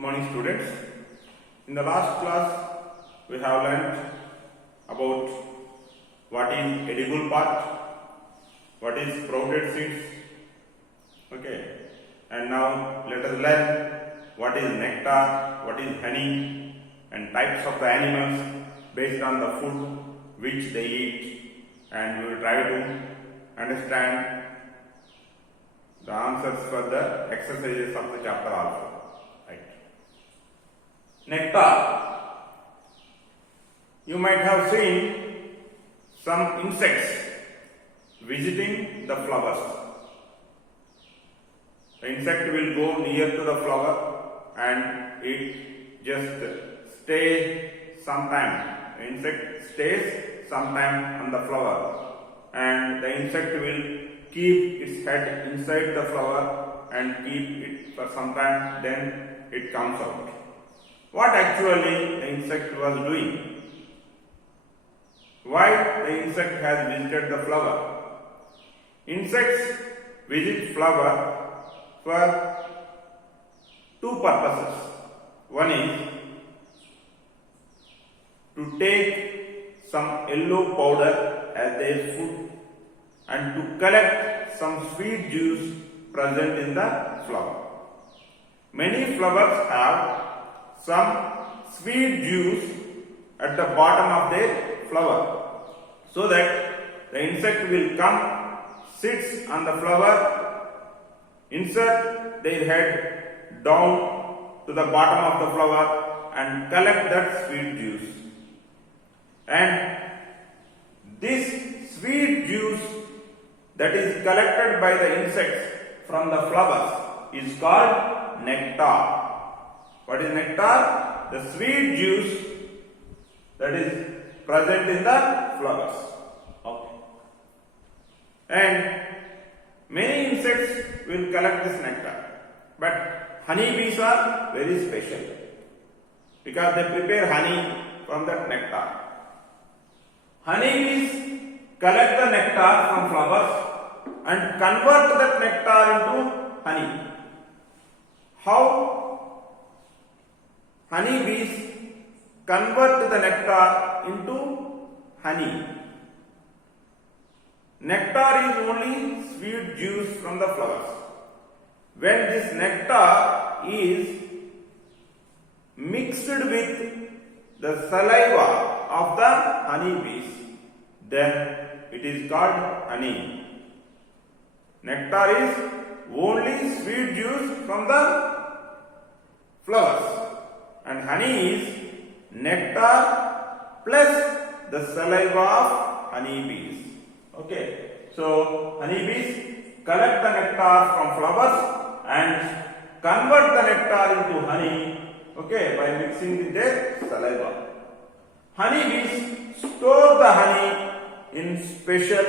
Good morning, students. In the last class, we have learnt about what is edible part, what is sprouted seeds. Okay, and now let us learn what is nectar, what is honey, and types of the animals based on the food which they eat, and we will try to understand the answers for the exercises of the chapter also. Right. Nectar. You might have seen some insects visiting the flowers. The insect will go near to the flower and it just stays sometime. The insect stays sometime on the flower, and the insect will keep its head inside the flower and keep it for some time, then it comes out. What actually the insect was doing? Why the insect has visited the flower? Insects visit flower for two purposes. One is to take some yellow powder as their food and to collect some sweet juice present in the flower. Many flowers have some sweet juice at the bottom of their flower, so that the insect will come, sits on the flower, insert their head down to the bottom of the flower and collect that sweet juice. And this sweet juice that is collected by the insects from the flowers is called nectar. What is nectar? The sweet juice that is present in the flowers. Okay. And many insects will collect this nectar, but honeybees are very special because they prepare honey from that nectar. Honeybees collect the nectar from flowers and convert that nectar into honey. How honeybees convert the nectar into honey? Nectar is only sweet juice from the flowers. When this nectar is mixed with the saliva of the honeybees, then it is called honey. Nectar is only sweet juice from the flowers, and honey is nectar plus the saliva of honeybees. Okay, so honeybees collect the nectar from flowers and convert the nectar into honey, okay, by mixing with their saliva. Honeybees store the honey in special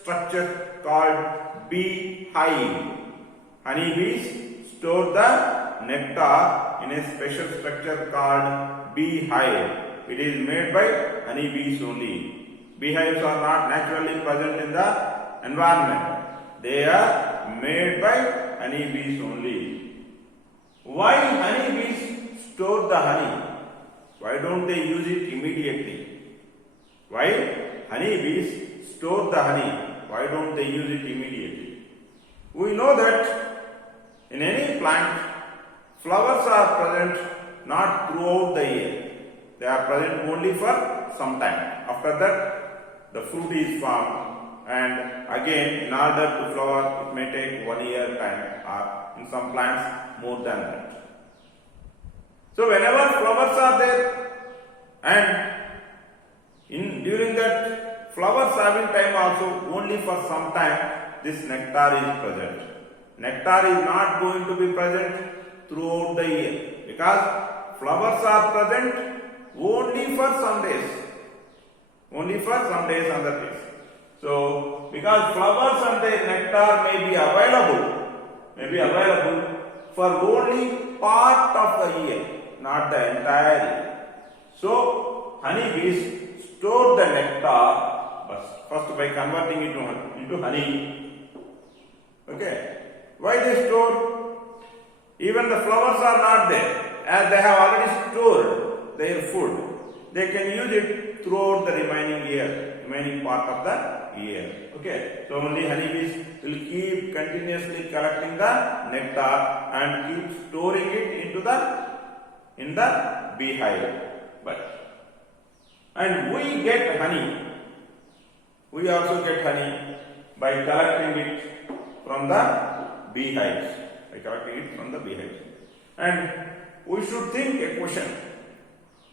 structure called bee hive. Honeybees store the nectar in a special structure called bee hive. It is made by honeybees only. Beehives are not naturally present in the environment. They are made by honeybees only. Why honeybees store the honey? Why don't they use it immediately? Why honeybees store the honey? Why don't they use it immediately? We know that in any plant, flowers are present not throughout the year. They are present only for some time. After that, the fruit is formed, and again, in order to flower, it may take 1 year time, or in some plants more than that. So whenever flowers are there, and during that flowers having time also, only for some time this nectar is present. Nectar is not going to be present throughout the year, because flowers are present only for some days. Only for some days on the trees. So, because flowers and their nectar may be available for only part of the year, not the entire year. So, honeybees store the nectar first by converting it into honey. Okay. Why they store? Even the flowers are not there. as they have already stored their food, they can use it throughout the remaining part of the year. Okay, so only honeybees will keep continuously collecting the nectar and keep storing it in the beehive. And we get honey. We also get honey by collecting it from the beehives. And we should think a question: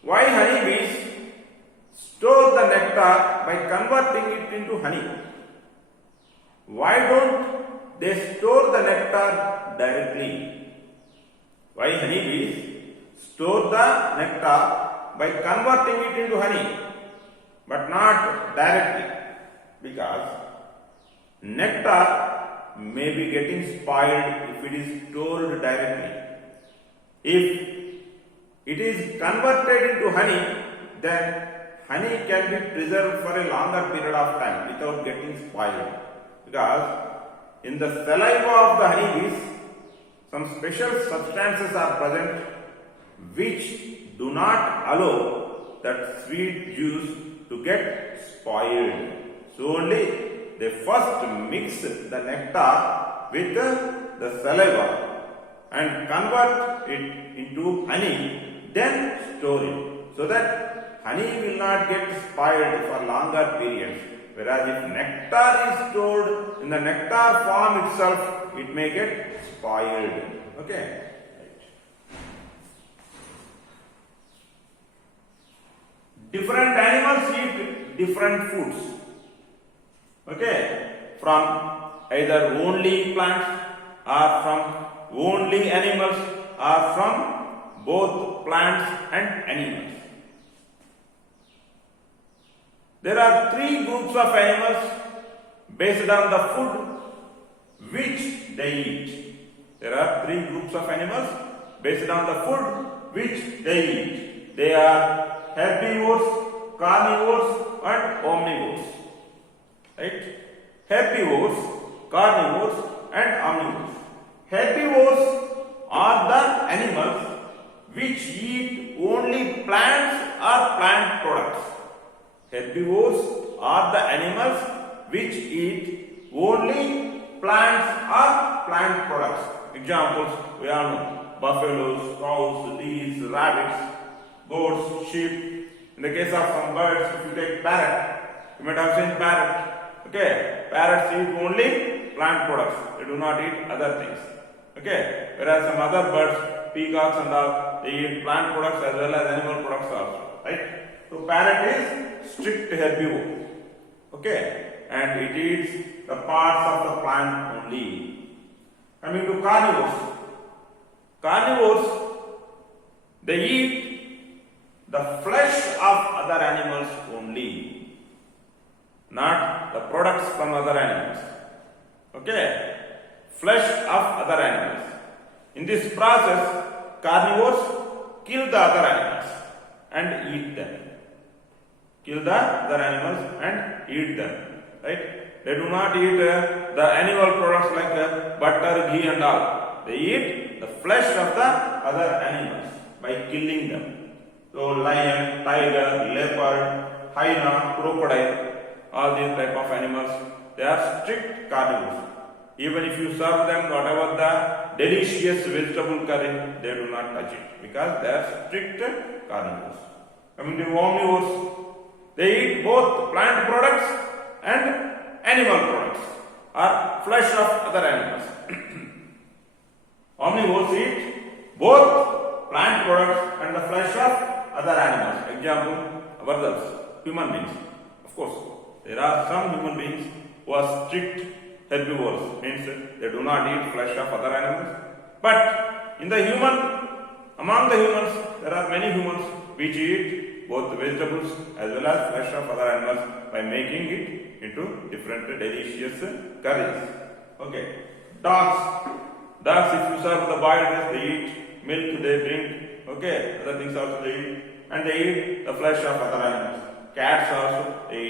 why honeybees store the nectar by converting it into honey? Why don't they store the nectar directly? Why honeybees store the nectar by converting it into honey but not directly? Because nectar may be getting spoiled if it is stored directly. If it is converted into honey, then honey can be preserved for a longer period of time without getting spoiled. Because in the saliva of the honeybees, some special substances are present which do not allow that sweet juice to get spoiled. So only they first mix the nectar with the saliva and convert it into honey, then store it, so that honey will not get spoiled for longer periods. Whereas if nectar is stored in the nectar form itself, it may get spoiled. Okay. Different animals eat different foods. Okay, from either only plants or from only animals or from both plants and animals. There are three groups of animals based on the food which they eat. There are three groups of animals based on the food which they eat. They are herbivores, carnivores and omnivores. Right? Herbivores, carnivores and omnivores. Herbivores are the animals which eat only plants or plant products. Herbivores are the animals which eat only plants or plant products. Examples we all know: buffaloes, cows, deers, rabbits, goats, sheep. In the case of some birds, if you take parrot, you might have seen parrot. Okay, parrots eat only plant products. They do not eat other things. Okay, whereas some other birds, peacocks and all, they eat plant products as well as animal products also. Right? So parrot is strict herbivore. Okay, and it eats the parts of the plant only. Coming to carnivores. Carnivores, they eat the flesh of other animals only, not the products from other animals. Okay, flesh of other animals. In this process, carnivores kill the other animals and eat them. Kill the other animals and eat them. Right? They do not eat the animal products like butter, ghee and all. They eat the flesh of the other animals by killing them. So lion, tiger, leopard, hyena, crocodile, all these type of animals, they are strict carnivores. Even if you serve them whatever the delicious vegetable curry, they do not touch it because they are strict carnivores. Coming to omnivores, they eat both plant products and animal products or flesh of other animals. Omnivores eat both plant products and the flesh of other animals. Example, ourselves, human beings. Of course, there are some human beings who are strict herbivores, means they do not eat flesh of other animals. But in the among the humans, there are many humans which eat both vegetables as well as flesh of other animals by making it into different delicious curries. Okay. Dogs, if you serve the boiled rice, they eat milk, they drink. Okay, other things also they eat, and they eat the flesh of other animals. Cats also they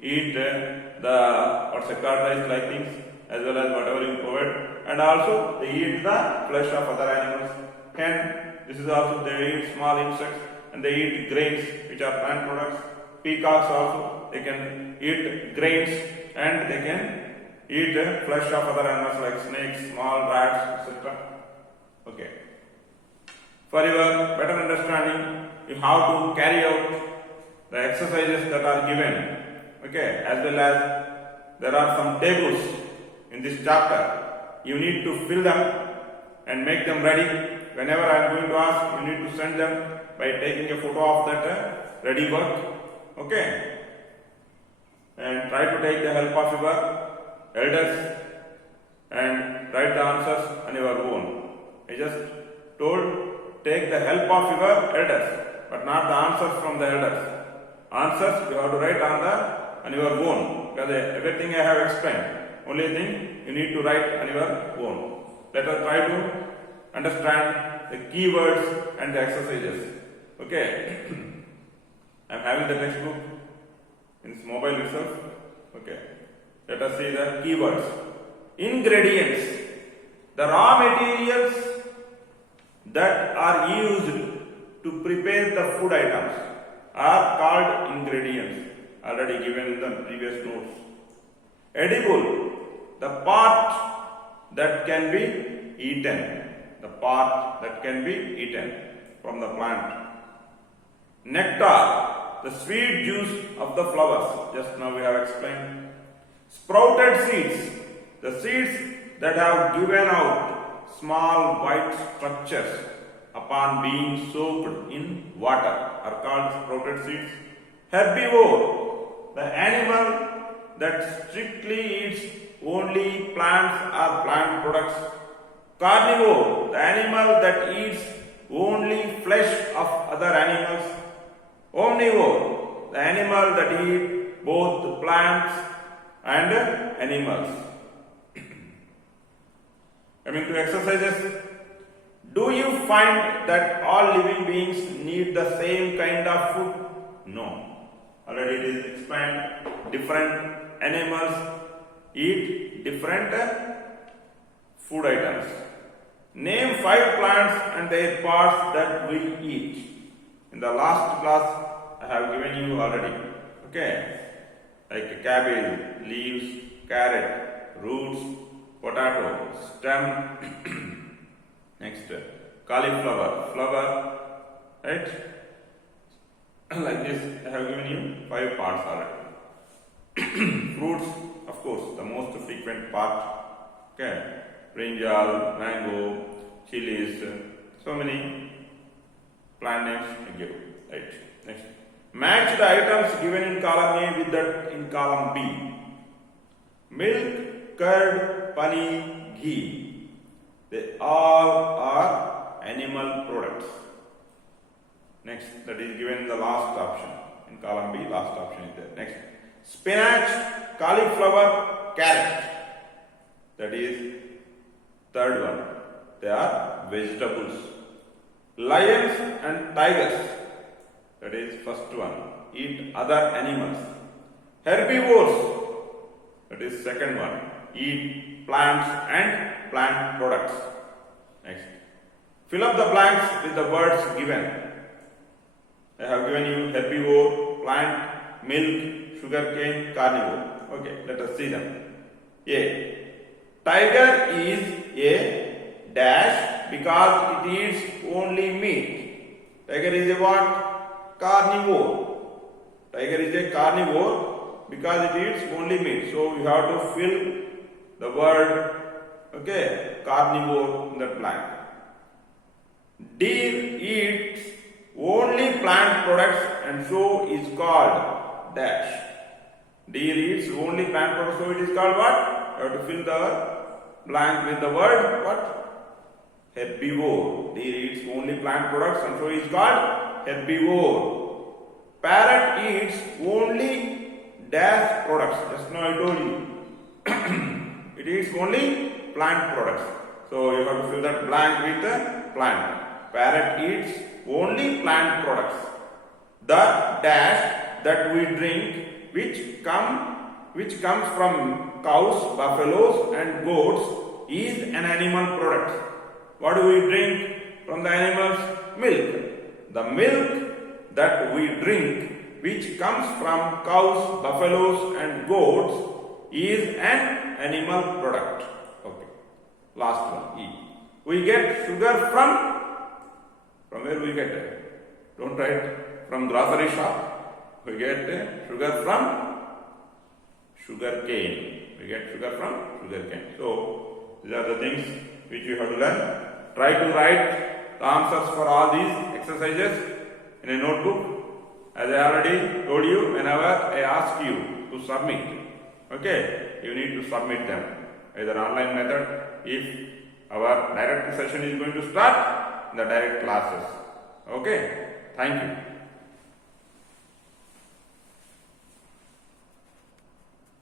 eat the curd rice like things as well as whatever you provide, and also they eat the flesh of other animals. Hen this is also they eat small insects and they eat grains which are plant products. Peacocks also they can eat grains and they can eat flesh of other animals like snakes, small rats, etc. Okay. For your better understanding, you have to carry out the exercises that are given. Okay, as well as there are some tables in this chapter. You need to fill them and make them ready. Whenever I am going to ask, you need to send them by taking a photo of that ready work. Okay, and try to take the help of your elders and write the answers on your own. I just told take the help of your elders, but not the answers from the elders. Answers you have to write on your own, because everything I have explained. Only thing you need to write on your own. Let us try to understand the keywords and the exercises. Okay. I am having the textbook in this mobile itself. Okay. Let us see the keywords. Ingredients. The raw materials that are used to prepare the food items are called ingredients. Already given in the previous notes. Edible. The part that can be eaten. The part that can be eaten from the plant. Nectar. The sweet juice of the flowers. Just now we have explained. Sprouted seeds. The seeds that have given out small white structures upon being soaked in water are called sprouted seeds. Herbivore. The animal that strictly eats only plants or plant products. Carnivore. The animal that eats only flesh of other animals. Omnivore. The animal that eats both plants and animals. Coming to exercises. Do you find that all living beings need the same kind of food? No. Already it is explained. Different animals eat different food items. Name 5 plants and their parts that we eat. In the last class I have given you already. Okay. Like cabbage, leaves, carrot, roots, potato, stem, next cauliflower, flower, right? Like this, I have given you 5 parts already. Fruits, of course, the most frequent part. Okay, brinjal, mango, chilies, so many plant names I give. Right. Next, match the items given in column A with that in column B. Milk, curd, paneer, ghee. They all are animal products. Next, that is given in the last option. In column B, last option is there. Next, spinach, cauliflower, carrot. That is third one. They are vegetables. Lions and tigers. That is first one. Eat other animals. Herbivores. That is second one. Eat plants and plant products. Next, fill up the blanks with the words given. I have given you herbivore, plant, milk, sugarcane, carnivore. Okay, let us see them. A. Tiger is a dash because it eats only meat. Tiger is a what? Carnivore. Tiger is a carnivore because it eats only meat. So you have to fill the word, okay, carnivore in that blank. Deer eats only plant products and so is called dash. Deer eats only plant products, so it is called what? You have to fill the blank with the word what? Herbivore. Deer eats only plant products and so is called herbivore. Parrot eats only dash products. Just now I told you. It eats only plant products. So you have to fill that blank with the plant. Parrot eats only plant products. The dash that we drink which comes from cows, buffaloes and goats is an animal product. What do we drink? from the animal's milk. The milk that we drink, which comes from cows, buffaloes, and goats, is an animal product. Okay. Last one, E. We get sugar from where we get it? Don't write from grocery shop. We get sugar from sugar cane. We get sugar from sugar cane. So, these are the things which you have to learn. Try to write the answers for all these exercises in a notebook. As I already told you, whenever I ask you to submit, okay, you need to submit them. Either online method, if our direct session is going to start, the direct classes. Okay, thank you.